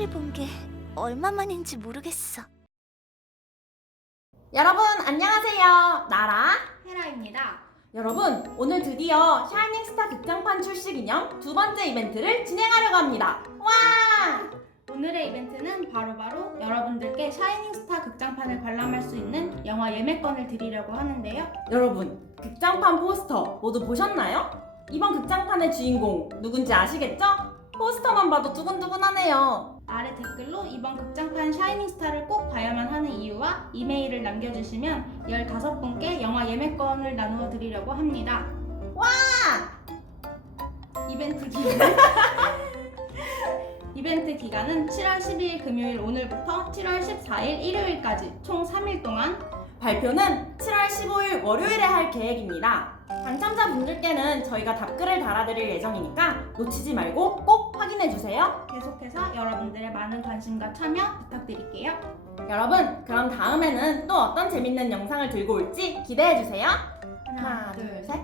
여러분 안녕하세요. 나라 헤라입니다. 여러분 오늘 드디어 샤이닝 스타 극장판 출시 기념 두 번째 이벤트를 진행하려고 합니다. 와! 오늘의 이벤트는 바로 바로 여러분들께 샤이닝 스타 극장판을 관람할 수 있는 영화 예매권을 드리려고 하는데요. 여러분 극장판 포스터 모두 보셨나요? 이번 극장판의 주인공 누군지 아시겠죠? 포스터만 봐도 두근두근하네요. 아래 댓글로 이번 극장판 샤이닝스타를 꼭 봐야만 하는 이유와 이메일을 남겨주시면 15분께 영화 예매권을 나누어 드리려고 합니다. 와! 이벤트 기간 이벤트 기간은 7월 12일 금요일 오늘부터 7월 14일 일요일까지 총 3일 동안 발표는 7월 15일 월요일에 할 계획입니다. 당첨자 분들께는 저희가 답글을 달아드릴 예정이니까 놓치지 말고 꼭 확인해주세요. 계속해서 여러분들의 많은 관심과 참여 부탁드릴게요. 여러분, 그럼 다음에는 또 어떤 재밌는 영상을 들고 올지 기대해주세요. 하나, 하나, 둘, 둘 셋.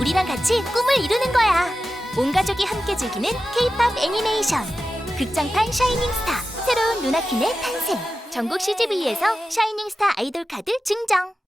우리랑 같이 꿈을 이루는 거야. 온 가족이 함께 즐기는 K-팝 애니메이션 극장판 샤이닝 스타 새로운 누나퀸의 탄생. 전국 CGV에서 샤이닝 스타 아이돌 카드 증정.